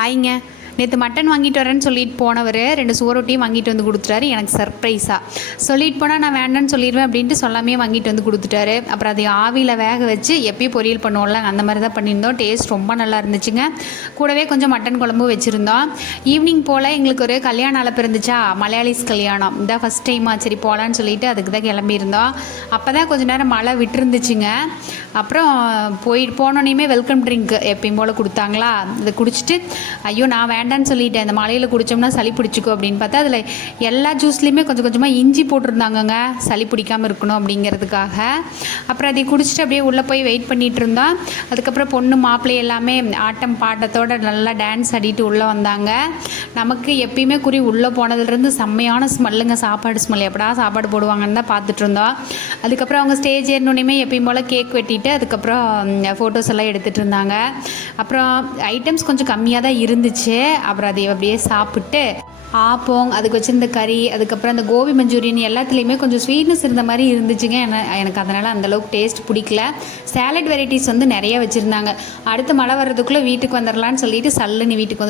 ஹாய்ங்க. நேற்று மட்டன் வாங்கிட்டு வரேன்னு சொல்லிட்டு போனவர் 2 சுவரொட்டியும் வாங்கிட்டு வந்து கொடுத்துட்டாரு. எனக்கு சர்ப்ரைஸாக சொல்லிட்டு போனால் நான் வேண்டான்னு சொல்லிடுவேன் அப்படின்ட்டு சொல்லாமே வாங்கிட்டு வந்து கொடுத்துட்டாரு. அப்புறம் அதை ஆவியில் வேக வச்சு எப்பயும் பொரியல் பண்ணுவோம்ல, அந்த மாதிரி தான் பண்ணியிருந்தோம். டேஸ்ட் ரொம்ப நல்லா இருந்துச்சுங்க. கூடவே கொஞ்சம் மட்டன் குழம்பு வச்சுருந்தோம். ஈவினிங் போல் எங்களுக்கு ஒரு கல்யாணம் அழைப்பு இருந்துச்சா, மலையாளிஸ் கல்யாணம். இதான் ஃபஸ்ட் டைமாக சரி போகலான்னு சொல்லிட்டு அதுக்கு தான் கிளம்பியிருந்தோம். அப்போ தான் கொஞ்சம் நேரம் மழை விட்டுருந்துச்சுங்க. அப்புறம் போனோன்னே வெல்கம் ட்ரிங்க் எப்பயும் போல் கொடுத்தாங்களா, அதை குடிச்சிட்டு ஐயோ நான் வேண்டான்னு சொல்லிட்டேன், இந்த மலையில் குடித்தோம்னா சளி பிடிச்சிக்கும் அப்படின்னு பார்த்தா அதில் எல்லா ஜூஸ்லேயுமே கொஞ்சம் கொஞ்சமாக இஞ்சி போட்டிருந்தாங்கங்க, சளி பிடிக்காமல் இருக்கணும் அப்படிங்கிறதுக்காக. அப்புறம் அதை குடிச்சிட்டு அப்படியே உள்ளே போய் வெயிட் பண்ணிகிட்டு இருந்தோம். அதுக்கப்புறம் பொண்ணு மாப்பிள்ளை எல்லாமே ஆட்டம் பாட்டத்தோடு நல்லா டான்ஸ் ஆடிட்டு உள்ளே வந்தாங்க. நமக்கு எப்பயுமே குறி உள்ளே போனதுலேருந்து செம்மையான ஸ்மெல்லுங்க, சாப்பாடு ஸ்மெல். எப்படா சாப்பாடு போடுவாங்கன்னு தான் பார்த்துட்டு இருந்தோம். அதுக்கப்புறம் அவங்க ஸ்டேஜ் ஏறினோடனே எப்பயும் போல் கேக் வெட்டிட்டு அதுக்கப்புறம் ஃபோட்டோஸ் எல்லாம் எடுத்துகிட்டு இருந்தாங்க. அப்புறம் ஐட்டம்ஸ் கொஞ்சம் கம்மியாக தான் இருந்துச்சு. அப்புறம் அதை அப்படியே சாப்பிட்டு ஆப்பம், அதுக்கு வச்சுருந்த கறி, அதுக்கப்புறம் அந்த கோபி மஞ்சூரியன் எல்லாத்துலேயுமே கொஞ்சம் ஸ்வீட்னஸ் இருந்த மாதிரி இருந்துச்சுங்க. எனக்கு அதனால் அந்தளவுக்கு டேஸ்ட் பிடிக்கல. சேலட் வெரைட்டிஸ் வந்து நிறைய வச்சுருந்தாங்க. அடுத்து மழை வர்றதுக்குள்ளே வீட்டுக்கு வந்துடலான்னு சொல்லிட்டு சல்லுன்னு வீட்டுக்கு வந்துட்டு